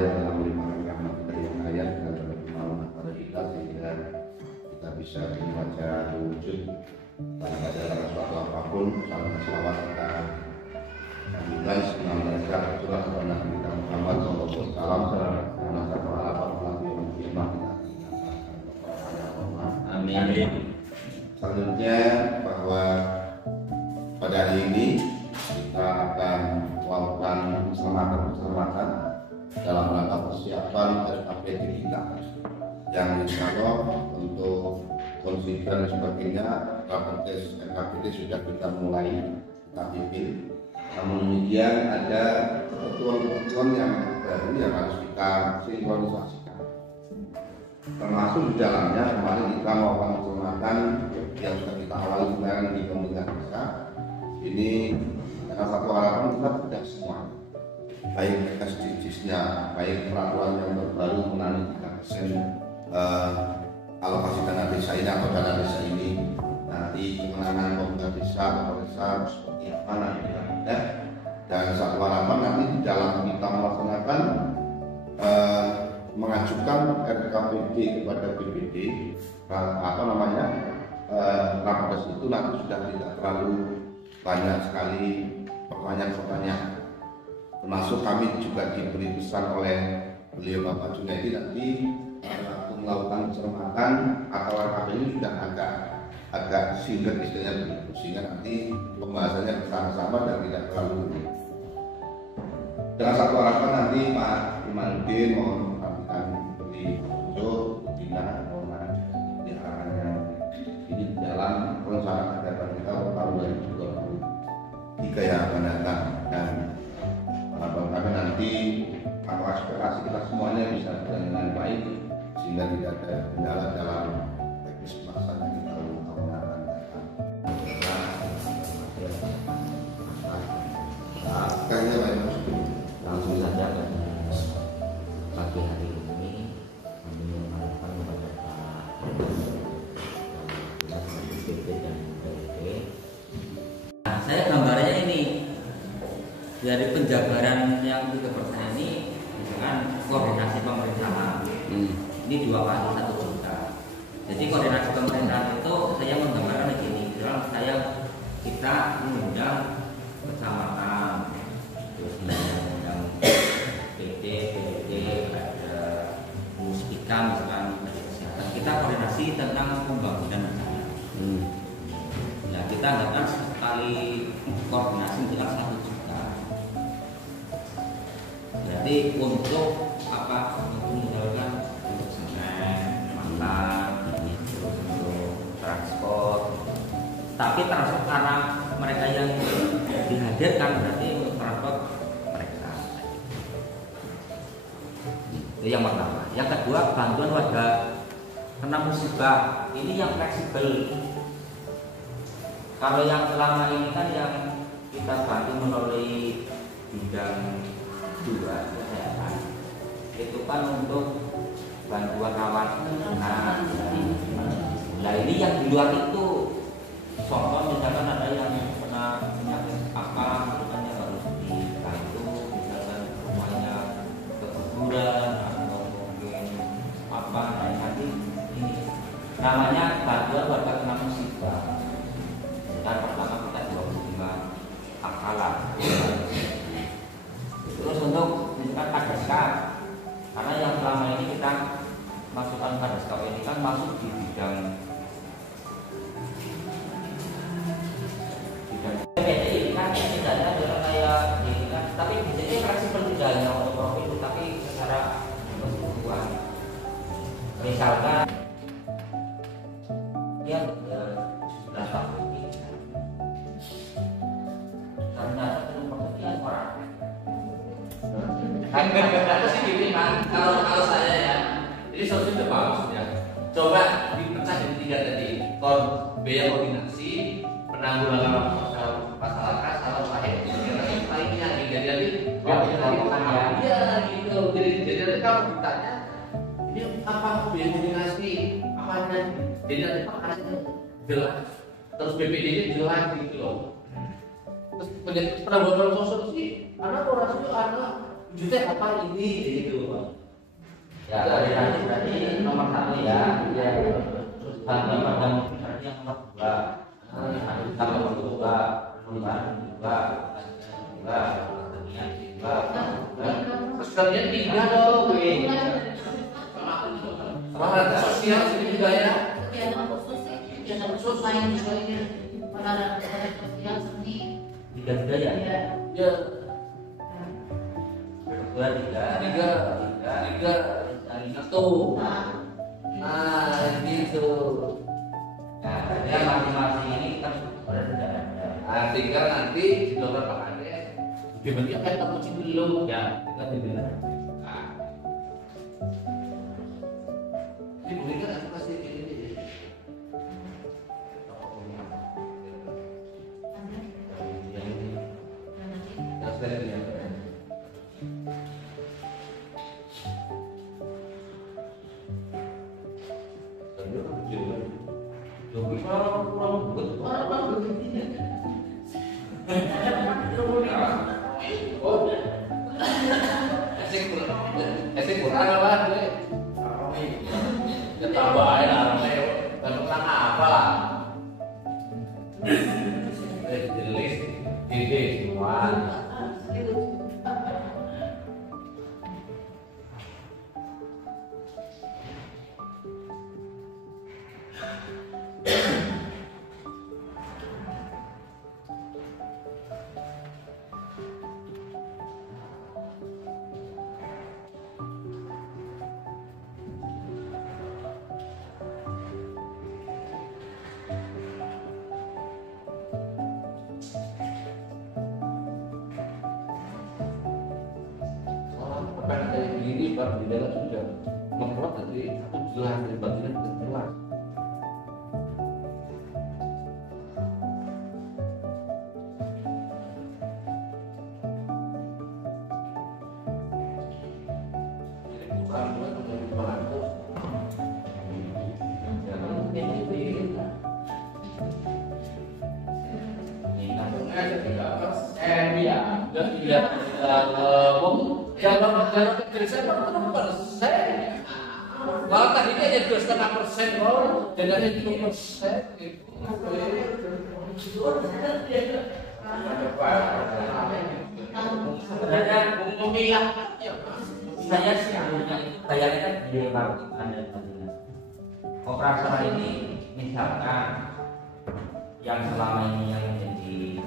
lalai dalam melimpahkan rahmat dari ayat dan kemauan kepada kita sehingga kita bisa membaca wujud tanpa ada suatu apapun. Salam selawat kita lanjutkan senang derajat surah kepada Nabi kita Muhammad SAW karena satu harapan amin. Selanjutnya bahwa pada hari ini kita akan melakukan penselamatan dalam rangka persiapan SKPD kita yang insya Allah untuk konsider dan sebagainya. Rapotens SKPD sudah kita mulai kita pimpin. Namun demikian ada ketentuan-ketentuan yang baru yang harus kita sinkronisasikan. Termasuk di dalamnya kemarin kita melakukan penselamatan yang sudah kita awali kemarin di pemerintah desa. Ini dengan satu harapan kita tidak semua, baik SDGs-nya, baik peraturan yang terbaru mengenai 3% alokasi dana desa ini atau dana desa ini, nanti kemenangan pemerintah desa atau desa seperti apa nanti kita ada. Dan satu harapan nanti di dalam kita melaksanakan mengajukan RKPD kepada BPD Rapotens itu nanti sudah tidak terlalu banyak sekali pertanyaan-pertanyaan. Termasuk kami juga diberi pesan oleh beliau Bapak Junaidi nanti waktu melakukan pencermatan atau RKPD ini sudah agak singkat istilahnya begitu, sehingga nanti pembahasannya bersama-sama dan tidak terlalu rumit. Dengan satu harapan nanti Pak Imanuddin mohon perhatikan beri untuk bina mohon di arahannya ini dalam perencanaan kegiatan kita tahun 2023 yang akan datang, dan harapan nanti atau aspirasi kita semuanya bisa berjalan dengan baik sehingga tidak ada kendala dalam teknis pelaksanaan kita tahun yang akan datang. Langsung saja pada pagi hari ini kami mengharapkan kepada Pak BPD dan BPD. Nah, saya gambarnya ini dari penjabaran yang 3% ini dengan koordinasi pemerintahan. Ini 2 kali 1 juta. Jadi koordinasi pemerintahan itu saya menggambarkan begini, kita mengundang kecamatan, terus mengundang PD, BPD, ada Muspika misalkan dari kesehatan. Kita koordinasi tentang pembangunan misalnya. Nah, kita anggarkan sekali koordinasi sekitar 1 juta. Jadi untuk apa? Untuk misalkan untuk semen, makan, terus untuk transport. Tapi transport karena mereka yang dihadirkan berarti untuk transport mereka. Itu yang pertama. Yang kedua, bantuan warga kena musibah. Ini yang fleksibel. Kalau yang selama ini kan yang kita bantu melalui bidang 2 kesehatan, itu kan untuk bantuan rawat inap. Nah ini yang di luar itu, contoh misalkan ada yang kena penyakit apa, misalkan yang harus dibantu, misalkan rumahnya keguguran atau mungkin apa, nah nanti ini namanya bantuan warga kena musibah. Dan pertama kita 25 akalan. Terus untuk misalkan Kadaska, karena yang selama ini kita masukkan Kadaska ini kan masuk di bidang PDI kan tidak ada kayak ini kan, tapi BCD fleksibel tidak hanya untuk profil tapi secara keseluruhan. Misalkan dia sudah tahun ini ternyata pekerjaan orang Aku sih gini Pak, kalau saya ya, ini solusi udah bagus ya. Coba dipecah jadi 3 tadi, biaya koordinasi, penanggulangan masalah kas, salah lahir, lainnya jadi iya gitu. Jadi nanti kalau ditanya ini apa biaya koordinasi, apa nanti, jadi nanti Pak kasih jelas, terus BPD-nya jelas gitu loh. Terus penanggulangan sosial sih, anak orang itu anak wujudnya apa ini gitu. Ya toleransi berarti nomor 1 ya. Ya. Terus bantuan pada mungkin berarti yang nomor 2. Sama nomor 2, perubahan 2, Terus kalian 3 dong, weh. Olahraga sosial ini juga ya. Kegiatan khusus sih, kegiatan khusus lain misalnya olahraga sosial seni. 3 ya. Ya, 2, 3. 3 tuh. Nah, gitu. Nah, berarti masing-masing ini kan berada di dalam. Nah, tinggal nanti di beberapa kali gimana kayak kamu sih dulu Ya, kita tidak. nah ini mungkin kan aku kasih ini yang saya lihat Esek kurang apa gue? Ya tambah aja lah, dan tentang apa lah? Jelis, ide semua. Bukan dari diri, baru di dalam sudah membuat dari aku jelas dari bagian itu jelas. Jadi bukan buat menjadi pelaku. Jangan kecil saya persen. Malah tadinya aja 2,5% loh, jadinya 7%. Sebenarnya Memilah. saya sih punya itu bayarnya kan di marketing dan sebagainya. Operasional ini misalkan yang selama ini yang menjadi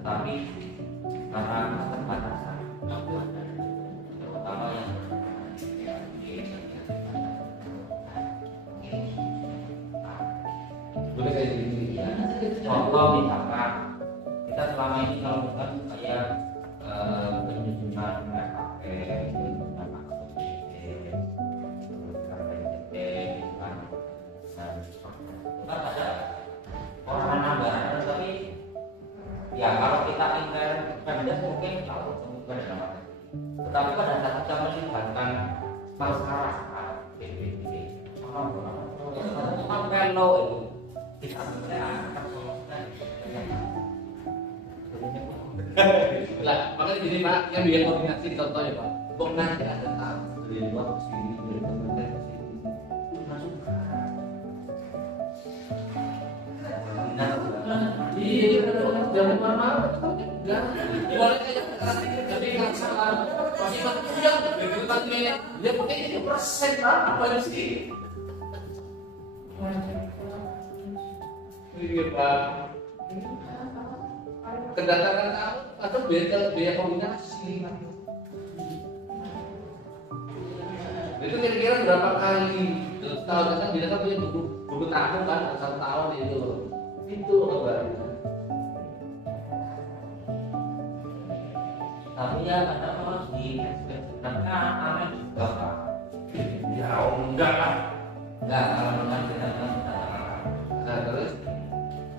tetapi karena keterbatasan terutama yang Boleh kayak gini. contoh misalkan kita selama ini kalau misalkan kayak penyusunan RKP, penyusunan kan ada orang anggaran tapi ya kalau kita intern mungkin tahu bukan dalam tetapi pada saat kita melibatkan masyarakat BPD orang kan pelo itu kita akan solusikan Lah, makanya gini Pak, yang bikin koordinasi contoh ya Pak. Kok nanti ada tamu dari luar ke sini, dari pemerintah ke sini. Masuk. Iya, jangan marah-marah. Enggak. Boleh kayak jadi nggak salah. Masih yang begitu dia pakai ini persen apa sih? Iya Pak. Kedatangan kamu atau biaya kombinasi itu kira-kira berapa kali tahun kan dia kan punya buku tahun kan 1 tahun itu lebaran tapi ya kadang harus karena aneh juga Pak ya enggak lah kalau dengan kita nah terus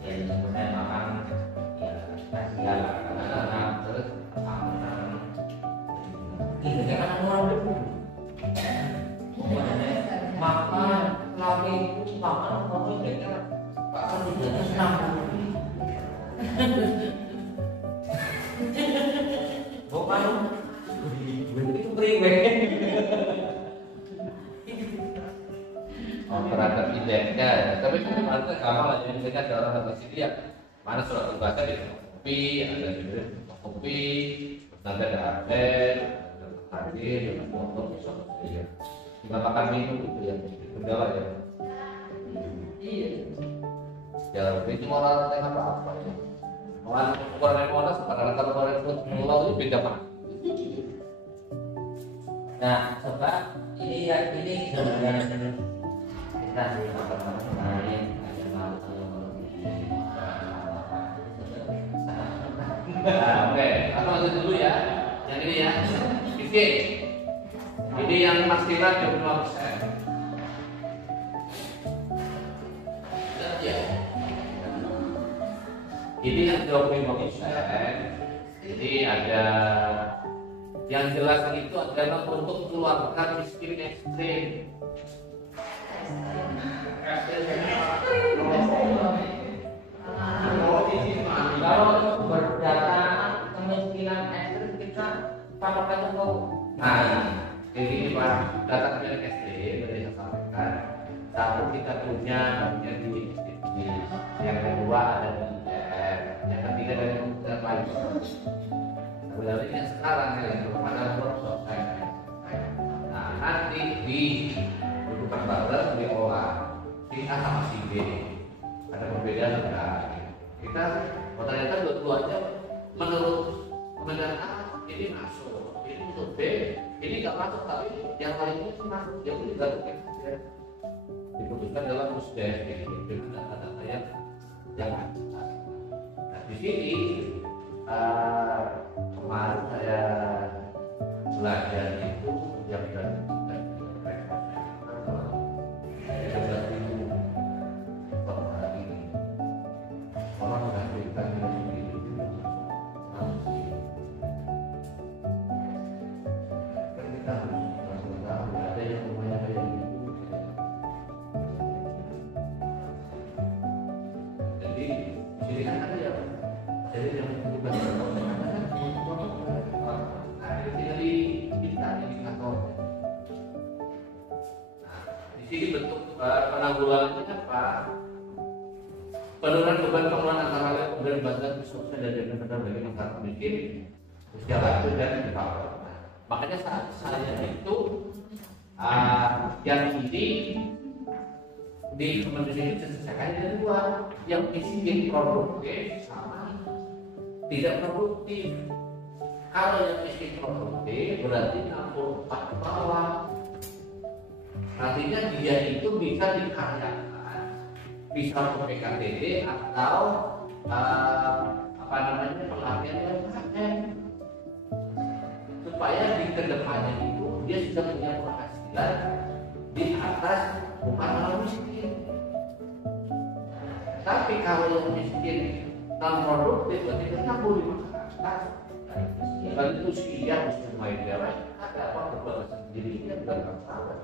ya sebenarnya makan ya kasihan lah karena terus ini jangan orang dulu makan lagi makan apa mereka Pak kan tidak senang Waduh, itu priwet. Oh, terhadap identiknya, tapi itu harusnya gampang lah. Jadi mereka ada orang datang sini ya, mana surat tugasnya di kopi, ada di kopi, nanti ada admin, ada hadir, ada foto, bisa ya. Tinggal makan minum itu ya, kendala ya. Iya. Ya, itu malah tengah apa ya? Malah ukuran monas pada rata ukuran pulau itu beda pak. Nah, coba ini sebenarnya kita di tempat-tempat kemarin ada malu. Nah, oke, aku lanjut dulu ya. Yang ini ya, oke. Ini yang maksimal 25%. Ya. Ini yang 25%. Jadi ada yang jelas itu adalah untuk keluarga miskin ekstrim. Kalau berdata kemiskinan ekstrim kita patokannya mau. Nah, jadi Pak, data kemiskinan ekstrim dari saya sampaikan. Satu kita punya namanya di SDG, yang kedua ada di IDR, yang ketiga dari kementerian lain. Sebenarnya yang sekarang yang pada workshop saya. Nah, nanti di dudukan bareng diolah si A sama si B. Ada perbedaan enggak? Kita ternyata dua-duanya menurut kementerian A ini masuk, ini untuk B ini nggak masuk, tapi yang lainnya sih masuk. Yang ini dilakukan diputuskan dalam musdes dengan data-data yang ada. Nah di sini kemarin saya belajar itu yang dari orang menghasilkan itu kita harus tahu ada yang namanya kayak gitu. Jadi sini kan ada ya, jadi yang tugas dari kita di kantor. Nah, di sini bentuk penanggulangannya apa? Penurunan beban pengeluaran antara lain pemberian bantuan sosial dan dana bagi masyarakat miskin, usia lanjut dan difabel. Makanya saat saya itu yang ini di kementerian itu diselesaikan dari dua, yang miskin produktif sama tidak produktif. Kalau yang miskin produktif berarti 64 ke bawah. Artinya dia itu bisa dikaryakan, bisa untuk PKTD atau pelatihan UMKM, supaya di kedepannya itu dia sudah punya penghasilan di atas bukan orang miskin. Tapi kalau yang miskin non produktif berarti kan 65 ke atas. Kalau itu usia main dewa, ada apa berbahasa sendiri dia bukan apa.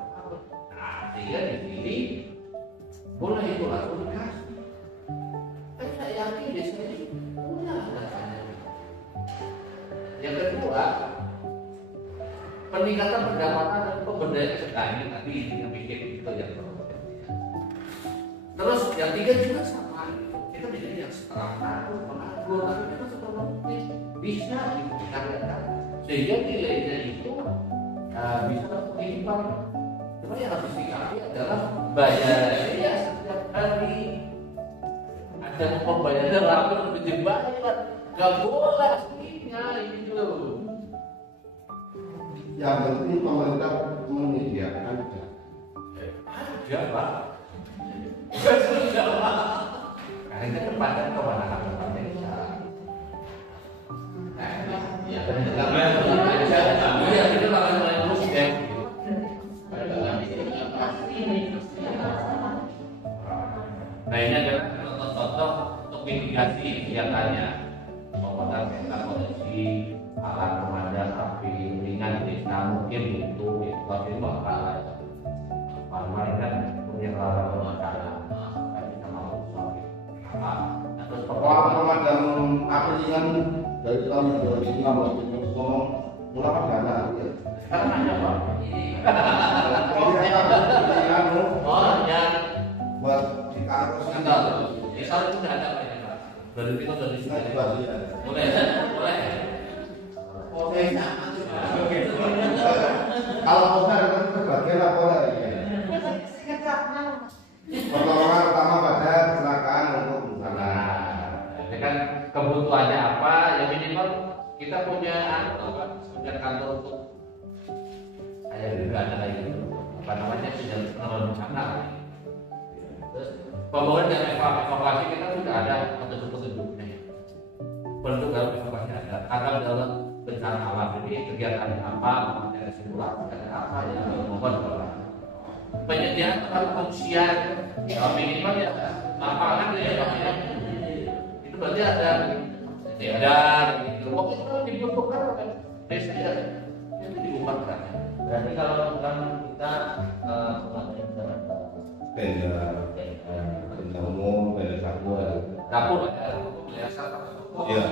Nah, sehingga di sini boleh itu langsung dikasih. Saya yakin di sini punya datanya. Yang kedua, peningkatan pendapatan dan pemberdayaan kesehatan tadi yang bikin itu yang produktif. Terus yang tiga juga sama. Kita bikin yang setengah tahun menganggur, tapi kita setelah bisa dikaryakan sehingga nilainya itu bisa berimbang. Cuma yang harus disikapi adalah bayarnya setiap hari. Ada pembayaran rapi lebih dibayar, nggak boleh aslinya itu. Yang penting pemerintah menyediakan Ada pak. Sudah pak. Karena kepada kewenangan Indonesia. Ya, iya itu kalau mulai musik. Nah ini adalah contoh-contoh untuk mitigasi kegiatannya. Pembuatan peta kondisi alat pemadam api ringan di desa mungkin itu kalau ini bakal paling kan punya alat pemadam tapi sama usaha. Terus Pemadam api ringan dari tahun 2016 itu ngomong mulai kan nggak ada ya. Sekarang ada Pak. Ini anu Oh ya. buat di kantor Kantor. Di sana itu sudah ada Pak ya Pak. Baru kita dari sini. Boleh. Boleh. Oke, kalau posnya ada terbagian apa ya? Pertolongan pertama pada kecelakaan untuk bencana. Ini kan kebutuhannya apa? Ya minimal kita punya kantor untuk kayak juga ada kayak gitu. Apa namanya sudah pengelolaan bencana. Terus pembangunan dan evakuasi kita sudah ada petunjuk-petunjuknya. Bentuk dalam evakuasi ada. Akan dalam bencana alam ini kegiatan apa? Ada simulasi ada apa ya? Mohon penyediaan tempat pengungsian minimal ya lapangan ya Pak ya. Itu berarti ada gitu. Waktu itu dibutuhkan oleh desa ya. Itu dibutuhkan. Berarti kalau kan kita Benda umum, benda dapur. Dapur ada biasa. Iya.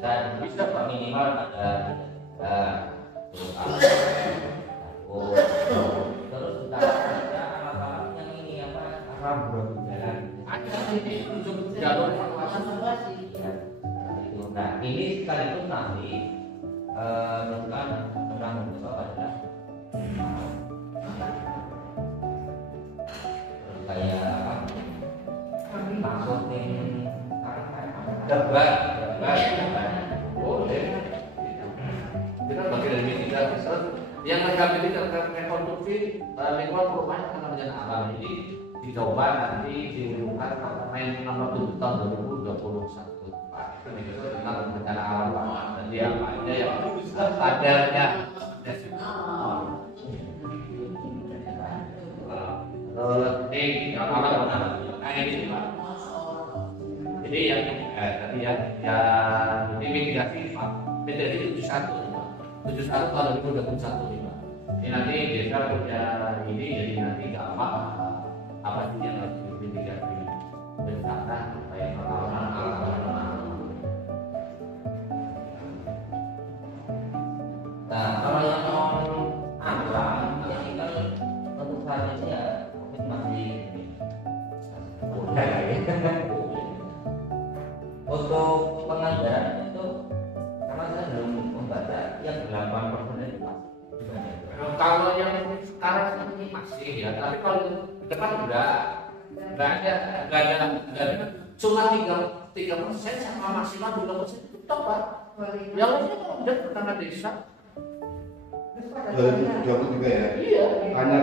dan bisa Pak minimal ada terus kita ada alat-alat yang ini apa rambu jalan. Ada ini untuk jalur evakuasi. Itu. Nah ini sekaligus nanti bukan tentang adalah kayak masukin debat. Boleh. Kita bagi dari mitigasi yang terkait rekonstruksi lingkungan perumahan karena bencana alam ini dicoba nanti diumumkan Permen nomor 7 tahun 2021. Pak itu nih tentang bencana alam Pak. Nanti apa aja yang adanya. Ini yang alam nah ini Pak. Jadi yang tadi ya ini mitigasi Pak. Mitigasi 71 tahun 2021 nih Pak. Ini nanti desa punya ini jadi nanti gampang apa sih yang harus dimitigasi bencana kayak pengalaman. Nah kalau yang non alam ini kan untuk saat ini ya COVID masih ini. Untuk penganggaran itu karena saya belum membaca yang 8% itu Kalau yang sekarang ini masih ya, tapi kalau ke depan nggak ada, cuma 3% sama maksimal 2% itu Pak. Yang lainnya kalau udah pertama desa. 2023 ya? Iya. Hanya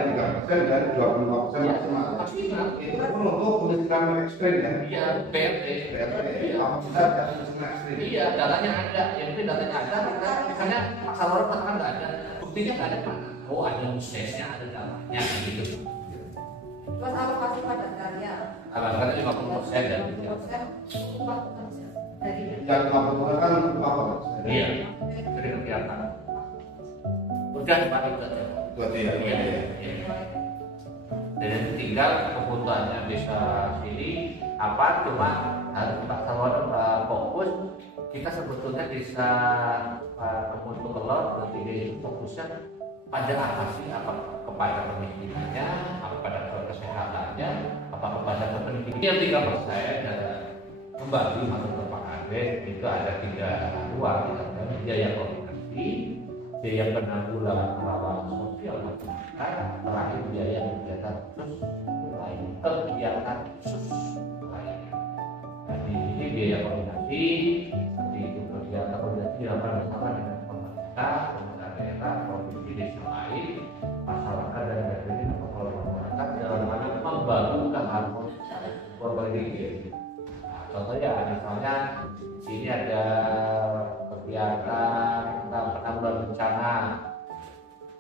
3% dan 25% maksimal. Maksimal. Itu pun untuk kemiskinan ekstrim ya? Iya, BRT. Iya. Apa bisa ada kemiskinan ekstrim? Iya, datanya ada. Yang penting datanya ada. Kita misalnya pasal orang katakan nggak ada, buktinya nggak ada mana? Oh ada musesnya, ada datanya gitu. Terus alokasi pada karya. Alokasi 50% dan dari Yang 50% kan apa? iya, dari kegiatan. Udah Pak itu aja. Berarti ya? Iya. Dan itu tinggal kebutuhannya bisa sini apa cuma harus Pak Salwan fokus kita sebetulnya bisa untuk kelor berarti fokusnya pada apa sih apa kepada pemiskinannya apa pada kesehatannya apa kepada kependidikan yang 3% dan kembali masuk ke Pak Ade itu ada 3 ruang biaya komunikasi biaya penanggulangan perawatan sosial masyarakat, terakhir biaya kegiatan khusus lain kegiatan khusus lainnya. Jadi ini biaya koordinasi, seperti itu kegiatan koordinasi dilakukan bersama dengan pemerintah, pemerintah daerah, provinsi, desa lain, masyarakat dan daerah atau masyarakat dalam rangka membangun keharmonisan berbagai. Contohnya misalnya sini ada kegiatan tentang penanggulangan bencana.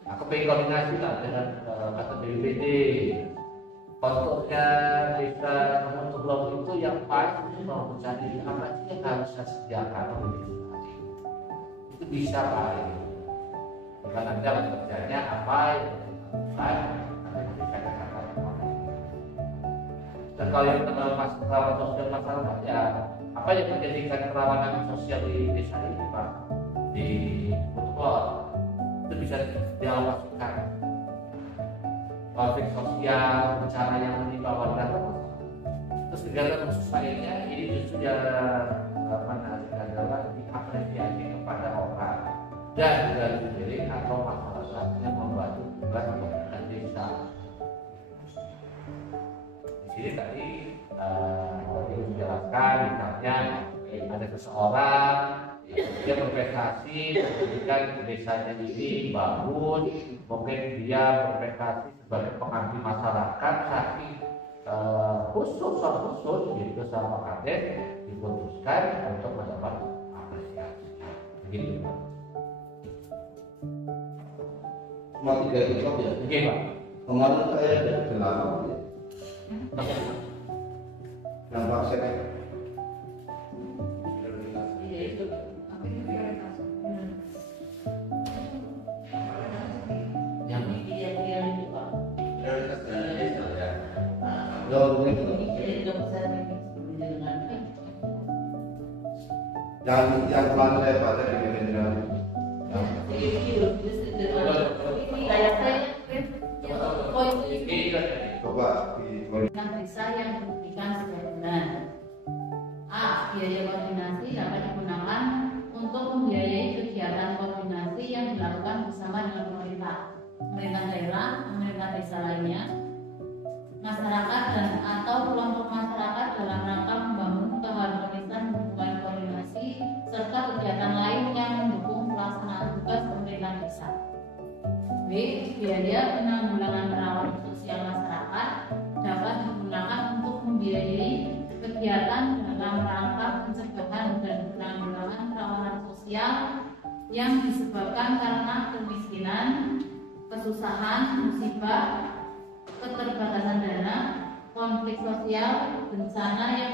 Aku pengen koordinasi lah dengan kata BPBD. Konturnya desa nomor 11 itu yang paling itu mau mencari apa sih yang harus saya sediakan itu bisa Pak. Bukan Anda bekerjanya apa yang nanti saya katakan. Dan kalau yang kerawanan sosial masyarakat ya apa yang menjadikan kerawanan sosial di desa ini Pak? di protokol itu bisa dialokasikan. Konflik sosial, bencana yang menimpa warga. Terus kegiatan khusus lainnya ini justru yang menarik adalah diapresiasi kepada orang dan juga sendiri atau masyarakat yang membantu tugas pemerintahan desa. Di sini tadi seperti dijelaskan, misalnya ada seseorang dia berprestasi, menjadikan desanya ini bagus, mungkin dia berprestasi sebagai pengabdi masyarakat, tapi khusus gitu secara Pak diputuskan untuk mendapat apresiasi. Begitu Pak. Cuma 3 episode ya. Oke Pak. Kemarin saya ada 8 ya. Yang vaksin Yang Dia itu Pak. prioritas dari desa ya. jauh itu. Yang kemarin saya baca di media. Coba di Desa yang diberikan setiap bulan. A. Biaya koordinasi dapat digunakan untuk membiayai kegiatan koordinasi yang dilakukan bersama dengan pemerintah daerah, pemerintah desa lainnya, masyarakat dan atau kelompok masyarakat dalam rangka membangun keharmonisan hubungan koordinasi serta kegiatan lain yang mendukung pelaksanaan tugas pemerintah desa. B. Biaya penanggulangan perawatan sosial masyarakat dapat digunakan untuk membiayai kegiatan dalam rangka pencegahan dan penanggulangan kerawanan sosial yang disebabkan karena kemiskinan, kesusahan, musibah, keterbatasan dana, konflik sosial, bencana yang